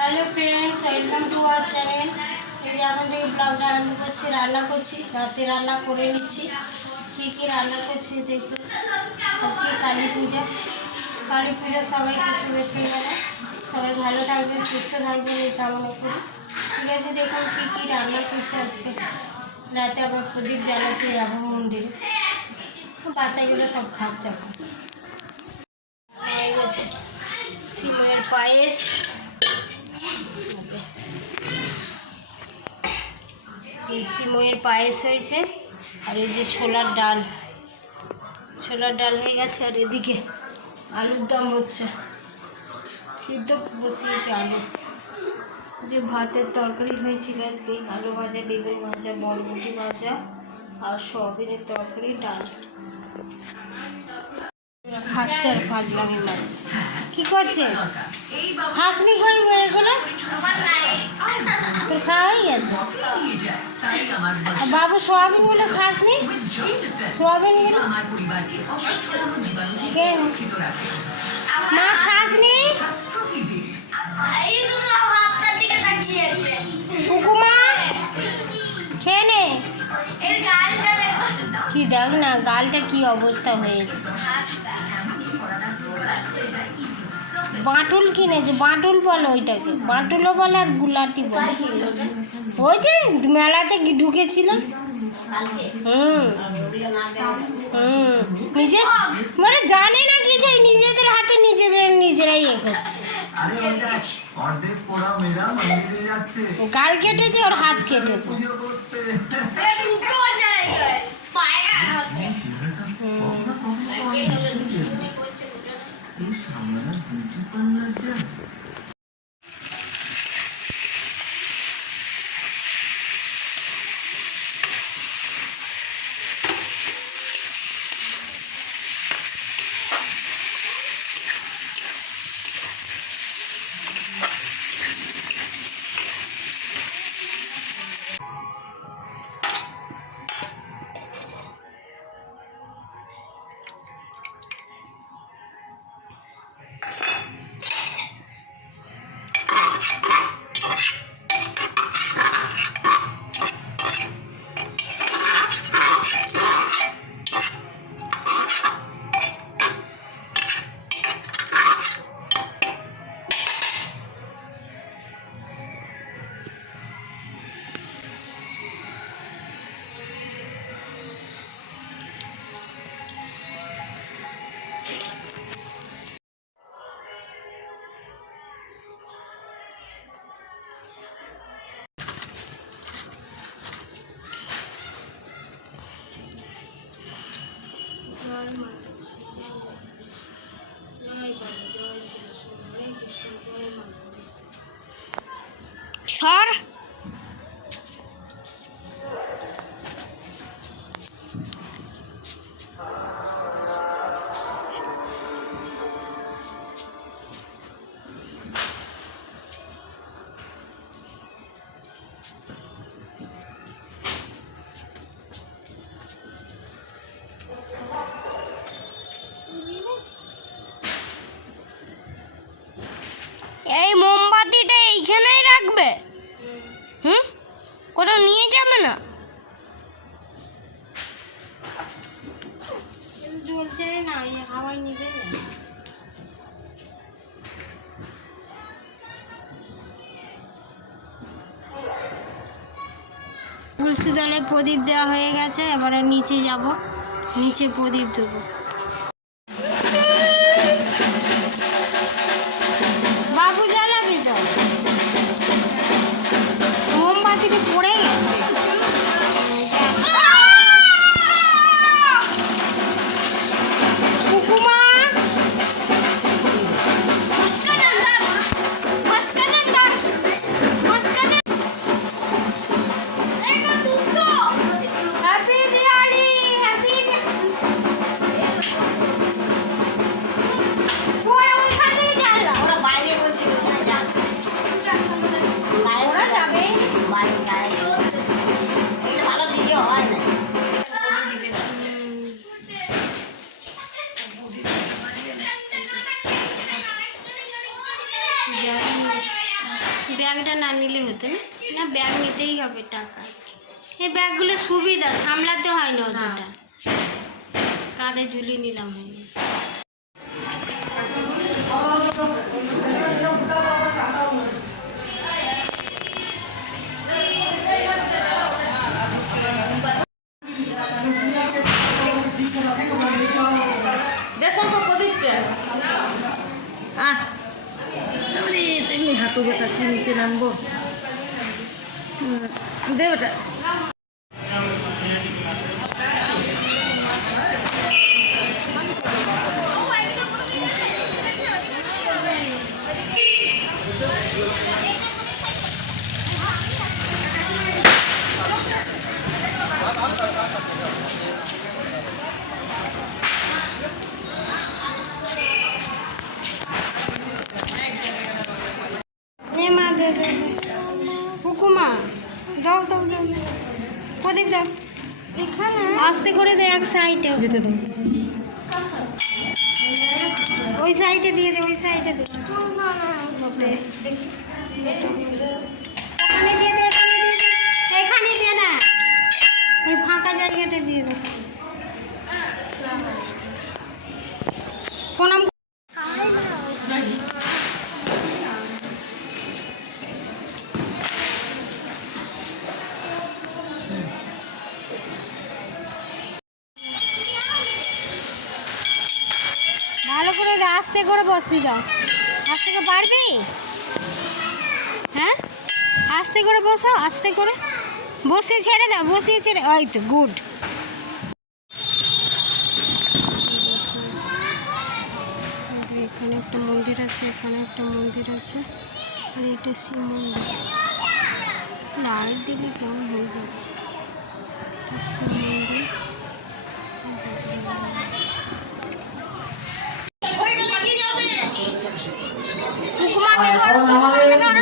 Hello friends, welcome to our channel. এই যে এখন থেকে ব্লগটা আরম্ভ করছি। রান্না করছি, রাতে রান্না করে নিচ্ছি। কী কী রান্না করছি দেখুন। আজকে কালী পূজা। কালী পূজা সবাইকে শুভেচ্ছা জানাই। সবাই ভালো থাকবেন, সুস্থ থাকবেন এই কামনা করি। ঠিক আছে, দেখুন কী কী রান্না করছি আজকে। রাতে আবার প্রদীপ জ্বালাতে যাবো মন্দিরে। বাচ্চাগুলো সব খাচ্ছে এখন। হয়ে গেছে সিমের পায়েস, সিমের পায়েস হয়েছে, আর এই যে ছোলার ডাল হয়ে গেছে। আর এদিকে আলুর দম হচ্ছে, সিদ্ধ বসিয়েছে আলু। যে ভাতের তরকারি হয়েছিল আজকে, আলু ভাজা, বেগুন ভাজা, বরবটি ভাজা আর সয়াবিনের তরকারি, ডাল। খাচ্ছে আর ফাজলামি মাছ। কি করছিস? খাসনি কই এগুলো? তোর খাওয়া হয়ে গেছে? বাবু সোয়াবিন গুলো খাসনি? সোয়াবিন গুলো মা খাসনি? কুকুমা খেয়ে নে। কি দেখ না গালটা কি অবস্থা হয়েছে। বাঁটুল কিনেছে, বাঁটুল বলো ওইটাকে, বাঁটুলও বলে আর গুলাটি বলে। ওই যে মেলাতে ঢুকেছিলাম। নিজে মানে জানে না কিছু, নিজেদের হাতে নিজেরাই করছে। গাল কেটেছে, ওর হাত কেটেছে। সর এই মোমবাতিটা এইখানেই রাখবে? কোথাও নিয়ে যাবে না? জ্বলছে না, হাওয়ায় নিবে না। তুলসী তলায় প্রদীপ দেওয়া হয়ে গেছে, এবারে নিচে যাব, নিচে প্রদীপ দেবো। বাবু জ্বালাবি তো? মোমবাতিটা পড়ে গেছে। ব্যাগটা না নিলে হতো না, না ব্যাগ নিতেই হবে টাকা। এই ব্যাগগুলো সুবিধা, সামলাতে হয় না অতটা, কাঁধে ঝুলিয়ে নিলাম। তেমনি হাঁটু গোটা কি নিচে নামবো দে ওটা। হুকুমা দাও দাও দাও, প্রদীপ দাও, আস্তে করে দে, এক সাইডে যেতে দাও। ওই সাইডে দিয়ে দে, ওই সাইডে দে, এখানে দিয়ে দে, এখানে দিয়ে না, ওই ফাঁকা জায়গাটা দিয়ে দে। প্রণাম। ভালো করে দে, আস্তে করে বসিয়ে দাও। আস্তে করে পারবি? হ্যাঁ, আস্তে করে বসাও, আস্তে করে বসিয়ে ছেড়ে দাও, বসিয়ে ছেড়ে, ওই তো গুড। এখানে একটা মন্দির আছে, এখানে একটা মন্দির আছে, আর এটা শিব মন্দির। লাইট দিলে কেমন হয়ে যাচ্ছে, শিব মন্দির।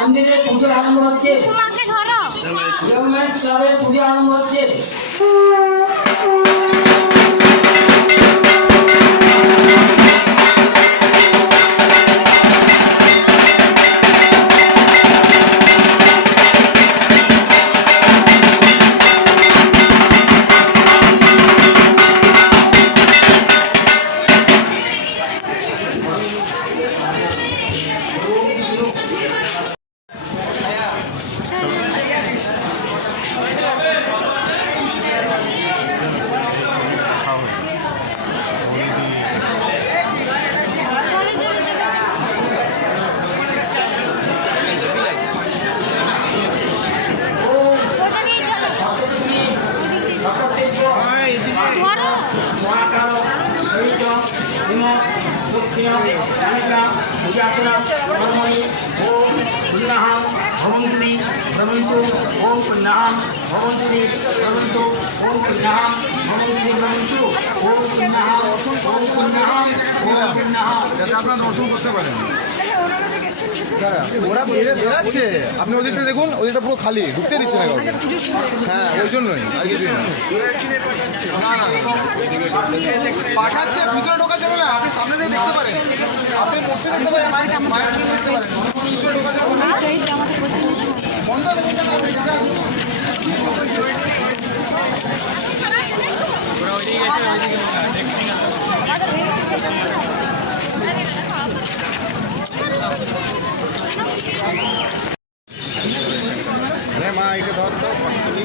মন্দিরে পুজো আরম্ভ হচ্ছে। পুজো আরম্ভ হচ্ছে। আপনারা দর্শন করতে পারেন। ওরা বেরাচ্ছে, আপনি ওদিকটা দেখুন, ওদিকটা পুরো খালি, ঢুকতে দিচ্ছে না কাউকে। হ্যাঁ, ওই জন্যই আর কিছুই না। পাঠাচ্ছে, ভিতরে ঢোকা যাবে না, আপনি সামনে দিয়ে দেখতে পারেন, আপনি মূর্তি দেখতে পারেন, মায়ের দেখতে পারেন, ভিতরে ঢোকা যাবে না। বন্ধ দেবেন না। अरे माँ इके धर तो पटकनी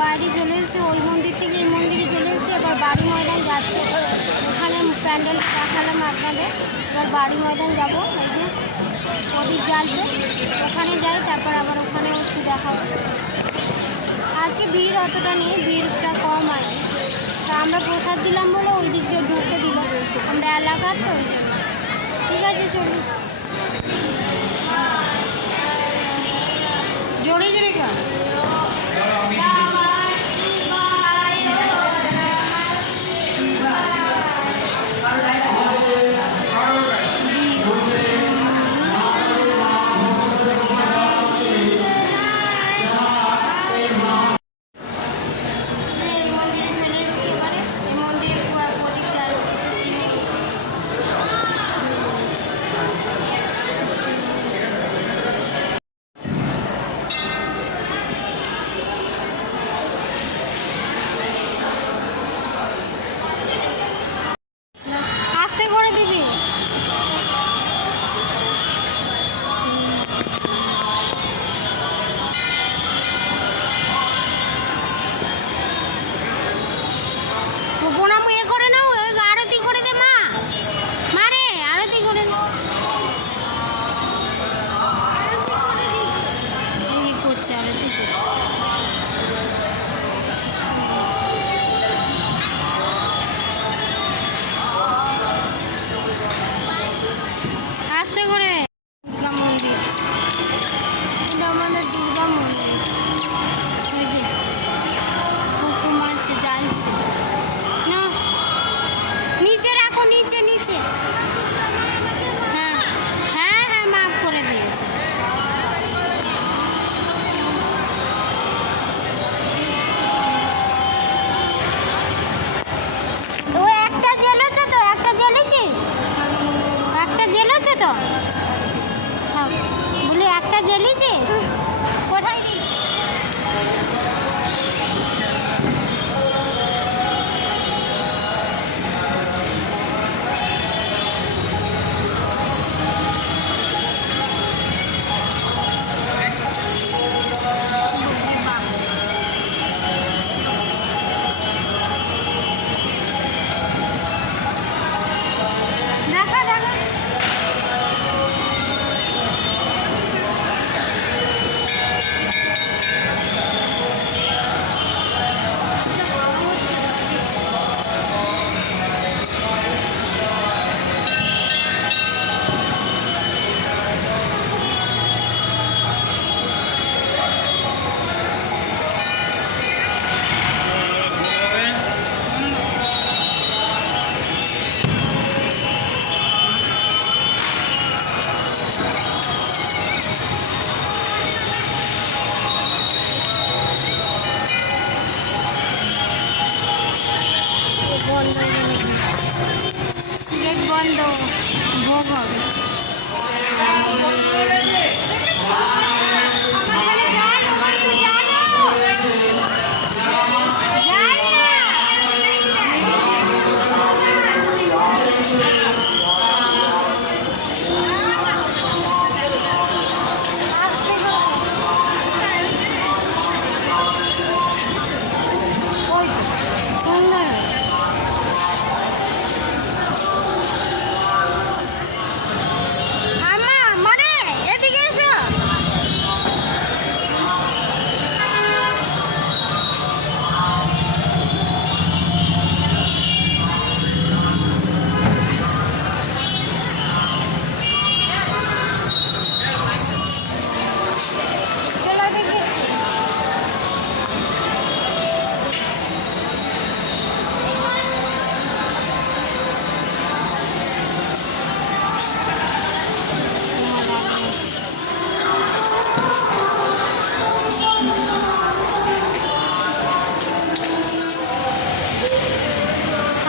বাড়ি চলে এসেছে, ওই মন্দির থেকে এই মন্দিরে চলে এসেছে, এবার বাড়ি ময়দান যাচ্ছে। ওখানে প্যান্ডেল দেখালাম আপনাদের, এবার বাড়ি ময়দান যাবো, ওই যে প্রদীপ জ্বালবে, ওখানে যাই, তারপর আবার ওখানে একটু দেখাবো। আজকে ভিড় অতটা নেই, ভিড়টা কম আছে, তা আমরা প্রসাদ দিলাম বলে ওই দিক দিয়ে ঢুকতে দিল, আমরা এলাকার তো ওই জন্য। ঠিক আছে, চলুন। আস্তে করে। দুর্গা মন্দির, এটা আমাদের দুর্গা মন্দির। ওই যে কুকুর মারছে, জ্বালছে না, নিচে রাখো, নিচে নিচে। হ্যাঁ হ্যাঁ হ্যাঁ, মাফ করে দিয়েছে। ও একটা জ্বেলেছো তো, একটা জ্বেলেছিস, একটা জ্বেলেছো তো, হ্যাঁ বলি একটা জ্বেলেছিস, কোথায় দিয়েছিস? দেখা দেখা বন্ধ, গেট বন্ধ, ভোগ হবে। ওই সুন্দর। আমা মানে এদিকে এসো। চলো দেখি।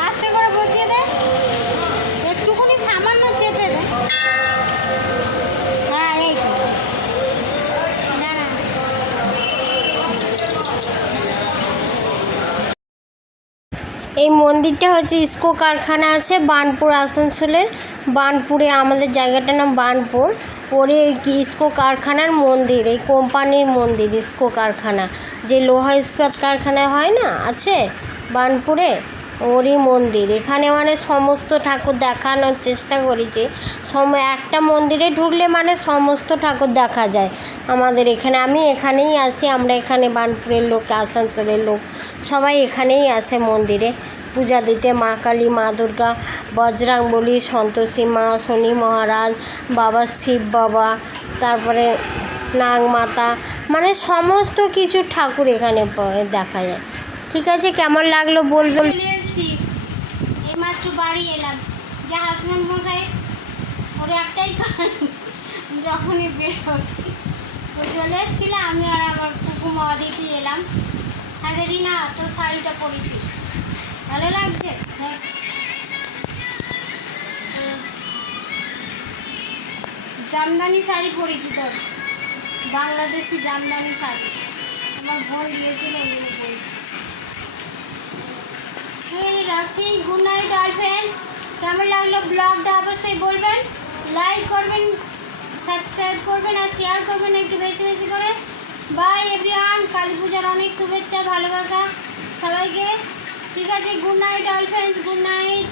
আস্তে করে বসিয়ে দে, একটুখানি সামান্য চেপে দে। হ্যাঁ এই তো, দাঁড়া। এই মন্দিরটা হচ্ছে ইস্কো কারখানা আছে বার্নপুর, আসানসোলের বার্নপুরে, আমাদের জায়গাটার নাম বার্নপুর। ওরে ইস্কো কারখানার মন্দির, এই কোম্পানির মন্দির ইস্কো কারখানা, যে লোহা ইস্পাত কারখানা হয় না আছে বার্নপুরে, ওরই মন্দির। এখানে মানে সমস্ত ঠাকুর দেখানোর চেষ্টা করেছি। একটা মন্দিরে ঢুকলে মানে সমস্ত ঠাকুর দেখা যায় আমাদের এখানে। আমি এখানেই আসি, আমরা এখানে বার্নপুরের লোক, আসানসোলের লোক সবাই এখানেই আসে মন্দিরে পূজা দিতে। মা কালী, মা দুর্গা, বজরংবলী, সন্তোষী মা, শনি মহারাজ, বাবা শিব বাবা, তারপরে নাগ মাতা, মানে সমস্ত কিছু ঠাকুর এখানে দেখা যায়। ঠিক আছে, কেমন লাগলো বলবেন। এইমাত্র বাড়ি এলাম, যে হাজব্যান্ড মশাই ওর একটাই কাজ, যখনই বেরোয় ও চলে এসেছিল, আমি আর আমার কুকু মাওয়া দিতে এলাম। হ্যাঁ রিনা, তোর শাড়িটা পরেছি, ভালো লাগছে? হ্যাঁ, জামদানি শাড়ি পরেছি, তোর বাংলাদেশি জামদানি শাড়ি আমার বোন দিয়েছিল, ওইগুলো পরেছি। রাখছি, গুড নাইট অল ফ্রেন্ডস। কেমন লাগলো ব্লগটা অবশ্যই বলবেন, লাইক করবেন, সাবস্ক্রাইব করবেন আর শেয়ার করবেন একটু বেশি বেশি করে। বাই এভরিওয়ান, কালী পূজার অনেক শুভেচ্ছা, ভালোবাসা সবাইকে। ঠিক আছে, good night all friends, good night.